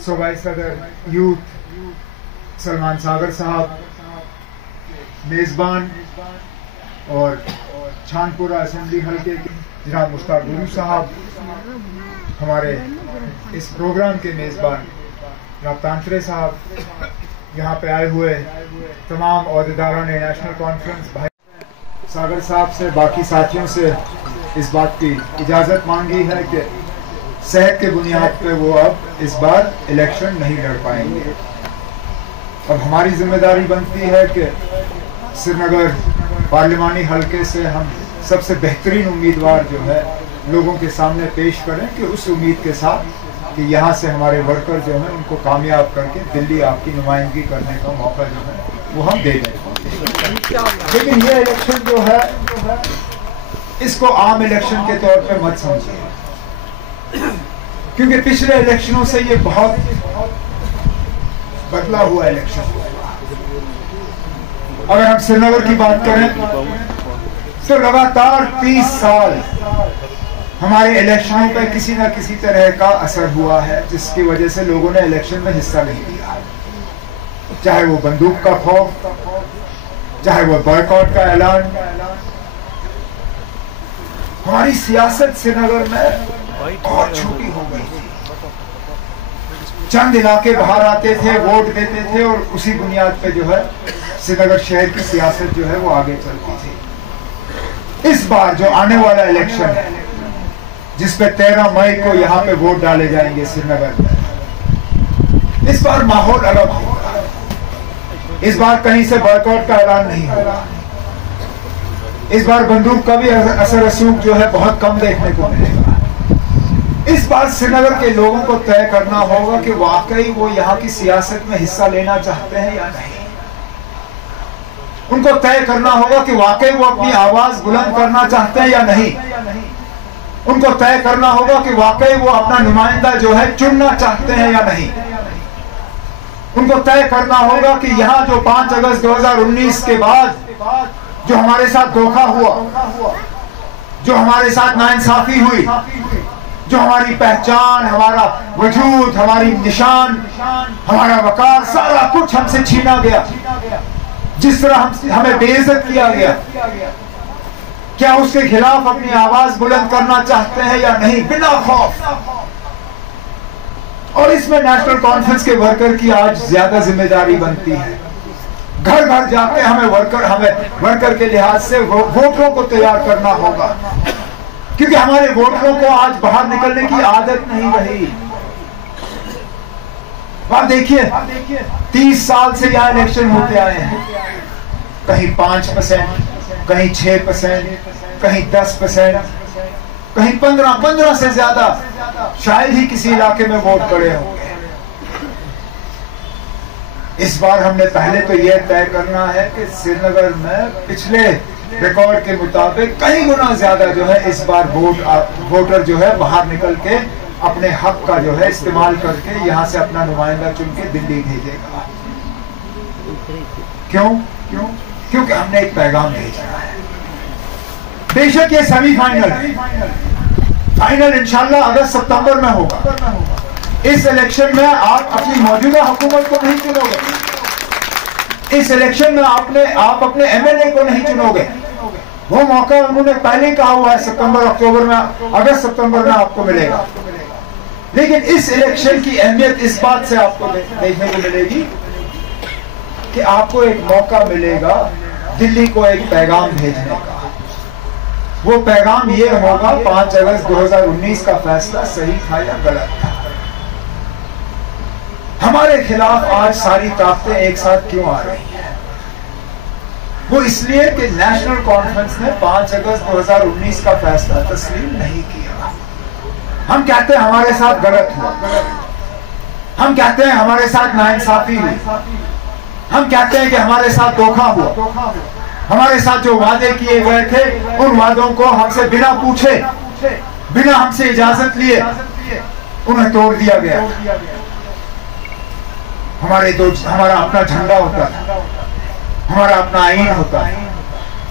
सूबाई सदर यूथ सलमान सागर साहब, मेज़बान और छानपुरा असेंबली हल्के के जनाब मुश्ताक गुरु साहब, हमारे इस प्रोग्राम के मेज़बान जनाब तांत्रे साहब, यहाँ पे आए हुए तमाम अहदेदारों ने नेशनल कॉन्फ्रेंस भाई सागर साहब से, बाकी साथियों से इस बात की इजाज़त मांगी है कि सेहत के बुनियाद पे वो अब इस बार इलेक्शन नहीं लड़ पाएंगे। अब हमारी जिम्मेदारी बनती है कि श्रीनगर पार्लिमानी हल्के से हम सबसे बेहतरीन उम्मीदवार जो है लोगों के सामने पेश करें कि उस उम्मीद के साथ कि यहाँ से हमारे वर्कर जो हैं उनको कामयाब करके दिल्ली आपकी नुमाइंदगी करने का मौका जो है वो हम दे दें। लेकिन ये इलेक्शन जो है इसको आम इलेक्शन के तौर पे मत समझिए, क्योंकि पिछले इलेक्शनों से ये बहुत बदला हुआ इलेक्शन। अगर हम श्रीनगर की बात करें तो लगातार 30 साल हमारे इलेक्शनों पर किसी न किसी तरह का असर हुआ है, जिसकी वजह से लोगों ने इलेक्शन में हिस्सा नहीं लिया। चाहे वो बंदूक का खौफ, चाहे वो बॉयकॉट का ऐलान। हमारी सियासत श्रीनगर में और छोटी हो गई थी। चंद इलाके बाहर आते थे, वोट देते थे और उसी बुनियाद पे जो है श्रीनगर शहर की सियासत जो है वो आगे चलती थी। इस बार जो आने वाला इलेक्शन है, जिसपे 13 मई को यहाँ पे वोट डाले जाएंगे श्रीनगर में, इस बार माहौल अलग होगा। इस बार कहीं से बॉयकॉट का ऐलान नहीं होगा। इस बार बंदूक का भी असर रसूख जो है बहुत कम देखने को मिलेगा। इस बार श्रीनगर के लोगों को तय करना होगा कि वाकई वो यहाँ की सियासत में हिस्सा लेना चाहते हैं या नहीं। उनको तय करना होगा कि वाकई वो अपनी आवाज बुलंद करना चाहते हैं या नहीं। उनको तय करना होगा कि वाकई वो अपना नुमाइंदा जो है चुनना चाहते हैं या नहीं। उनको तय करना होगा कि यहाँ जो 5 अगस्त 2019 के बाद जो हमारे साथ धोखा हुआ, जो हमारे साथ नाइंसाफी हुई, जो हमारी पहचान, हमारा वजूद, हमारी निशान, हमारा वकार, सारा कुछ हमसे छीना गया, जिस तरह हमें बेइज्जत किया गया, क्या उसके खिलाफ अपनी आवाज बुलंद करना चाहते हैं या नहीं, बिना खौफ। और इसमें नेशनल कॉन्फ्रेंस के वर्कर की आज ज्यादा जिम्मेदारी बनती है। घर घर जाके हमें वर्कर के लिहाज से वोटरों को तैयार करना होगा, क्योंकि हमारे वोटरों को आज बाहर निकलने की आदत नहीं रही। आप देखिए 30 साल से यहाँ इलेक्शन होते आए हैं, कहीं 5%, कहीं 6%, कहीं 10%, कहीं 15 से ज्यादा शायद ही किसी इलाके में वोट पड़े होंगे। इस बार हमने पहले तो यह तय करना है कि श्रीनगर में पिछले रिकॉर्ड के मुताबिक कई गुना ज्यादा जो है इस बार वोटर जो है बाहर निकल के अपने हक का जो है इस्तेमाल करके यहाँ से अपना नुमाइंदा चुन के दिल्ली भेजेगा। क्यों? क्योंकि हमने एक पैगाम भेजना है। बेशक ये सेमीफाइनल है, फाइनल इंशाल्लाह अगस्त सितंबर में होगा। इस इलेक्शन में आप अपनी मौजूदा हुकूमत को नहीं चुनोगे। इस इलेक्शन में आप अपने एमएलए को नहीं चुनोगे। वो मौका उन्होंने पहले कहा हुआ है अगस्त सितंबर में आपको मिलेगा। लेकिन इस इलेक्शन की अहमियत इस बात से आपको देखने को मिलेगी कि आपको एक मौका मिलेगा दिल्ली को एक पैगाम भेजने का। वो पैगाम ये होगा 5 अगस्त 2019 का फैसला सही था या गलत था। हमारे खिलाफ आज सारी ताकतें एक साथ क्यों आ रही हैं? वो इसलिए कि नेशनल कॉन्फ्रेंस ने 5 अगस्त 2019 का फैसला तस्लीम नहीं किया। हम कहते हैं हमारे साथ गलत हुआ, हम कहते हैं हमारे साथ नाइंसाफी हुई, हम कहते हैं कि हमारे साथ धोखा हुआ, हमारे साथ जो वादे किए गए थे उन वादों को हमसे बिना पूछे, बिना हमसे इजाजत लिए उन्हें तोड़ दिया गया। हमारा अपना झंडा होता था, हमारा अपना आईन होता है,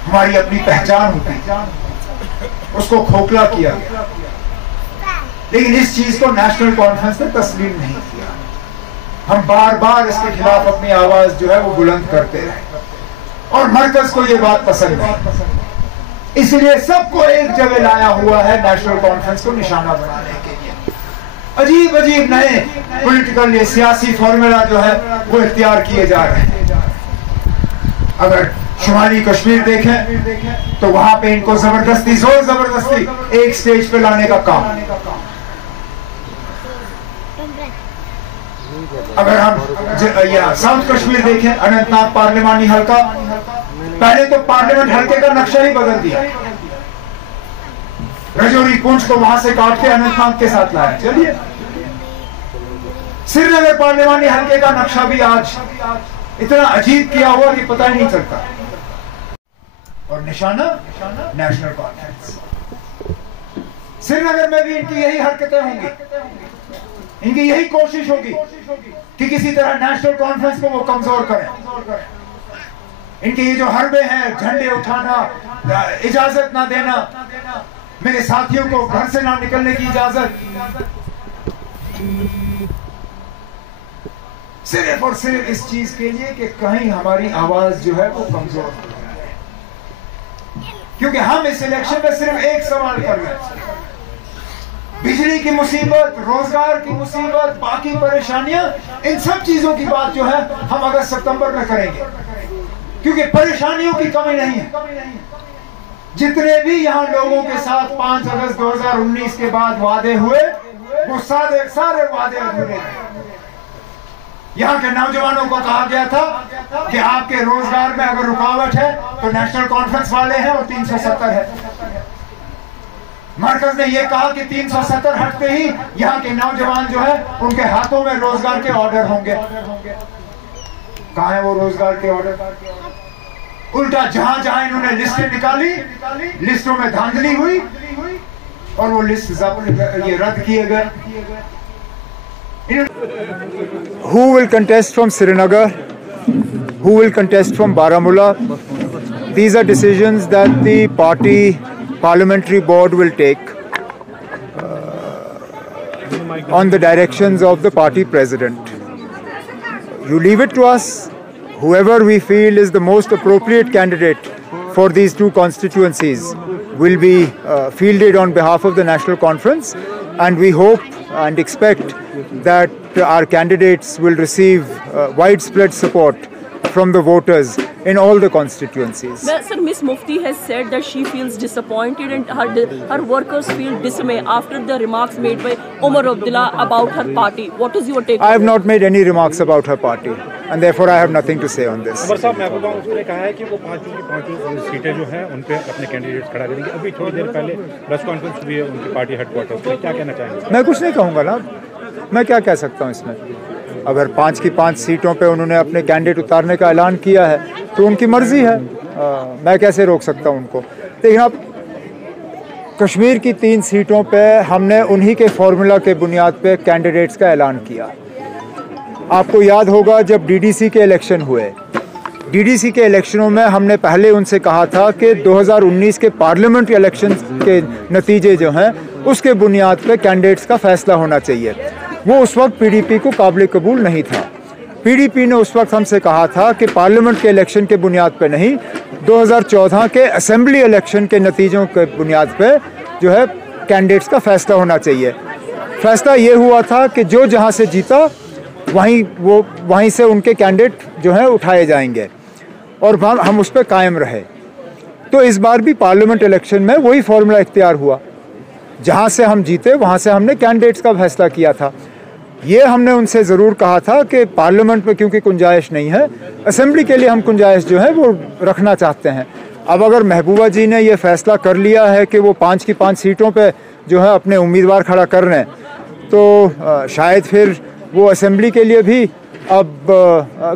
हमारी अपनी पहचान होती, उसको खोखला किया गया। लेकिन इस चीज को नेशनल कॉन्फ्रेंस ने तस्लीम नहीं किया। हम बार बार इसके खिलाफ अपनी आवाज जो है वो बुलंद करते रहे और मरकज को ये बात पसंद नहीं, इसलिए सबको एक जगह लाया हुआ है नेशनल कॉन्फ्रेंस को निशाना बनाने के लिए। अजीब अजीब नए पॉलिटिकल ये सियासी फॉर्मूला जो है वो इख्तियार किए जा रहे हैं। अगर शुमाली कश्मीर देखें तो वहां पे इनको जबरदस्ती जोर जबरदस्ती एक स्टेज पे लाने का काम। अगर हम या साउथ कश्मीर देखें, अनंतनाग पार्लिमानी हल्का, पहले तो पार्लियामेंट हल्के का नक्शा ही बदल दिया, रजौरी पुंछ को वहां से काट के अनंतनाग के साथ लाया। चलिए, श्रीनगर पार्लिमानी हल्के का नक्शा भी आज इतना अजीब किया हुआ कि पता ही नहीं चलता, और निशाना नेशनल कॉन्फ्रेंस। श्रीनगर में भी इनकी यही हरकतें होंगी, इनकी यही कोशिश होगी कि किसी तरह नेशनल कॉन्फ्रेंस को वो कमजोर करें। इनके ये जो हरबे हैं, झंडे उठाना, इजाजत ना देना, मेरे साथियों को घर से ना निकलने की इजाजत, सिर्फ और सिर्फ इस चीज के लिए कि कहीं हमारी आवाज जो है वो कमजोर हो जाए। क्योंकि हम इस इलेक्शन में सिर्फ एक सवाल कर रहे हैं, बिजली की मुसीबत, रोजगार की मुसीबत, बाकी परेशानियां, इन सब चीजों की बात जो है हम अगस्त सितंबर में करेंगे, क्योंकि परेशानियों की कमी नहीं है। जितने भी यहाँ लोगों के साथ 5 अगस्त 2019 के बाद वादे हुए, वो सारे वादे अधूरे हैं। यहाँ के नौजवानों को कहा गया था कि आपके रोजगार में अगर रुकावट है तो नेशनल कॉन्फ्रेंस वाले हैं और 370 है। मरकज ने यह कहा कि 370 हटते ही यहाँ के नौजवान जो है उनके हाथों में रोजगार के ऑर्डर होंगे। कहाँ है वो रोजगार के ऑर्डर? उल्टा जहां जहां इन्होंने लिस्टें निकाली, लिस्टों में धांधली हुई और वो लिस्ट ये रद्द किए गए। Who will contest from Srinagar? Who will contest from Baramulla? These are decisions that the party parliamentary board will take on the directions of the party president. You leave it to us. Whoever we feel is the most appropriate candidate for these two constituencies will be fielded on behalf of the National Conference, and we hope and expect that our candidates will receive widespread support from the voters in all the constituencies. Sir, Ms. Mufti has said that she feels disappointed and her workers feel dismay after the remarks made by Omar Abdullah about her party. What is your take? I have not made any remarks about her party, and therefore I have nothing to say on this. अमर साहब, महबूब उसने कहा है कि वो पांचों सीटें जो हैं उन पे अपने कैंडिडेट्स खड़ा करेंगे। अभी थोड़ी देर पहले प्रेस कॉन्फ्रेंस हुई है उनकी पार्टी हेडक्वार्टर पे, क्या कहना चाहेंगे? मैं कुछ नहीं कहूँगा ना, मैं क्या कह सकता हूँ इसमें। अगर 5 की 5 सीटों पे उन्होंने अपने कैंडिडेट उतारने का ऐलान किया है तो उनकी मर्जी है, मैं कैसे रोक सकता हूँ उनको। लेकिन अब कश्मीर की 3 सीटों पे हमने उन्हीं के फॉर्मूला के बुनियाद पे कैंडिडेट्स का ऐलान किया। आपको याद होगा जब डीडीसी के इलेक्शन हुए, डीडीसी के इलेक्शनों में हमने पहले उनसे कहा था कि 2019 के पार्लियामेंट इलेक्शन के नतीजे जो हैं उसके बुनियाद पे कैंडिडेट्स का फैसला होना चाहिए। वो उस वक्त पीडीपी को काबिल कबूल नहीं था। पीडीपी ने उस वक्त हमसे कहा था कि पार्लियामेंट के इलेक्शन के बुनियाद पे नहीं, 2014 के असेंबली इलेक्शन के नतीजों के बुनियाद पे जो है कैंडिडेट्स का फैसला होना चाहिए। फैसला ये हुआ था कि जो जहाँ से जीता वहीं से उनके कैंडिडेट जो हैं उठाए जाएंगे और हम उस पर कायम रहे। तो इस बार भी पार्लियामेंट इलेक्शन में वही फॉर्मूला इख्तियार हुआ, जहाँ से हम जीते वहाँ से हमने कैंडिडेट्स का फैसला किया था। ये हमने उनसे ज़रूर कहा था कि पार्लियामेंट में क्योंकि गुंजाइश नहीं है, असेंबली के लिए हम गुंजाइश जो है वो रखना चाहते हैं। अब अगर महबूबा जी ने ये फैसला कर लिया है कि वो 5 की 5 सीटों पे जो है अपने उम्मीदवार खड़ा कर रहे हैं, तो शायद फिर वो असेंबली के लिए भी अब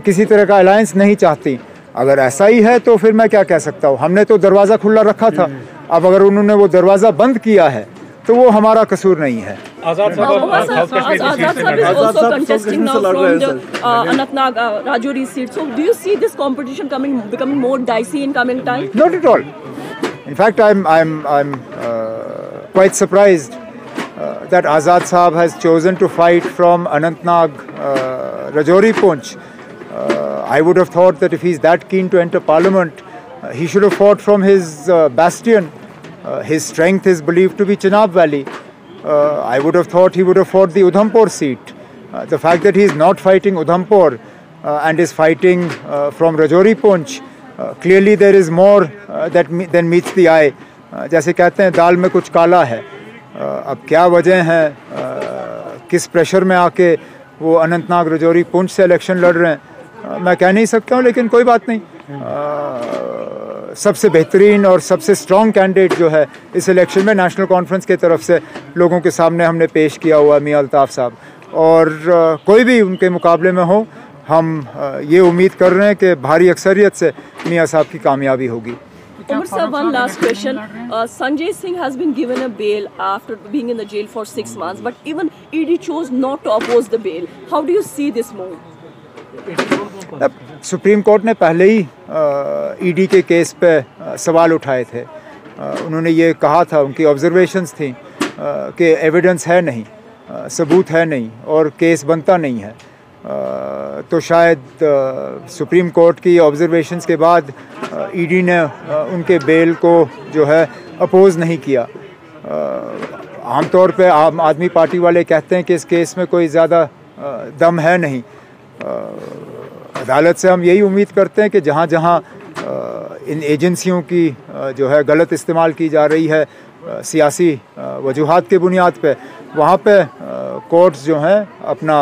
किसी तरह का अलायंस नहीं चाहती। अगर ऐसा ही है तो फिर मैं क्या कह सकता हूँ। हमने तो दरवाज़ा खुला रखा था, अब अगर उन्होंने वो दरवाज़ा बंद किया है तो वो हमारा कसूर नहीं है। Azad sir is also contesting now from the Anantnag Rajouri seat. So do you see this competition becoming more dicey in coming time? Not at all. In fact, I'm quite surprised that Azad Saab has chosen to fight from Anantnag, Rajouri, Poonch. I would have thought that if he's that keen to enter parliament, he should have fought from his bastion. His strength is believed to be Chenab Valley. I would have thought he would have fought the Udhampur seat. The fact that he is not fighting Udhampur and is fighting from Rajouri, Poonch, clearly there is more than meets the eye. जैसे कहते हैं दाल में कुछ काला है. अब क्या वजह है, किस प्रेशर में आके वो अनंतनाग, राजौरी, पुंछ से इलेक्शन लड़ रहे हैं, मैं कह नहीं सकता हूँ, लेकिन कोई बात नहीं. सबसे बेहतरीन और सबसे स्ट्रॉन्ग कैंडिडेट जो है इस इलेक्शन में नेशनल कॉन्फ्रेंस की तरफ से लोगों के सामने हमने पेश किया हुआ मियां अल्ताफ़ साहब, और कोई भी उनके मुकाबले में हो, हम ये उम्मीद कर रहे हैं कि भारी अक्सरियत से मियां साहब की कामयाबी होगी. Umar sir, one last question. Sanjay Singh has been given a bail after being in the jail for 6 months, but even ED chose not to oppose the bail. How do you see this move? Supreme court ने पहले ही ED के case पे सवाल उठाए थे. उन्होंने ये कहा था, उनकी ऑब्जर्वेशंस थी कि एविडेंस है नहीं, सबूत है नहीं और केस बनता नहीं है. तो शायद सुप्रीम कोर्ट की ऑब्जर्वेशंस के बाद ईडी ने उनके बेल को जो है अपोज़ नहीं किया. आमतौर पे आम आदमी पार्टी वाले कहते हैं कि इस केस में कोई ज़्यादा दम है नहीं. अदालत से हम यही उम्मीद करते हैं कि जहाँ जहाँ इन एजेंसियों की जो है गलत इस्तेमाल की जा रही है सियासी वजूहात के बुनियाद पे, वहाँ पे कोर्ट्स जो हैं अपना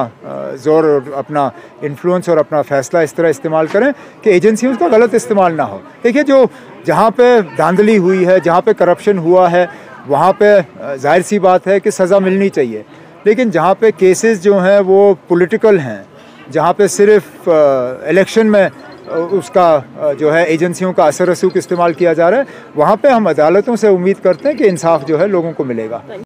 ज़ोर और अपना इन्फ्लुएंस और अपना फ़ैसला इस तरह इस्तेमाल करें कि एजेंसियों का गलत इस्तेमाल ना हो. देखिए, जो जहाँ पे धांधली हुई है, जहाँ पे करप्शन हुआ है, वहाँ पे जाहिर सी बात है कि सज़ा मिलनी चाहिए. लेकिन जहाँ पे केसेस जो हैं वो पॉलिटिकल हैं, जहाँ पे सिर्फ इलेक्शन में उसका जो है एजेंसियों का असर रसूख इस्तेमाल किया जा रहा है, वहाँ पे हम अदालतों से उम्मीद करते हैं कि इंसाफ जो है लोगों को मिलेगा.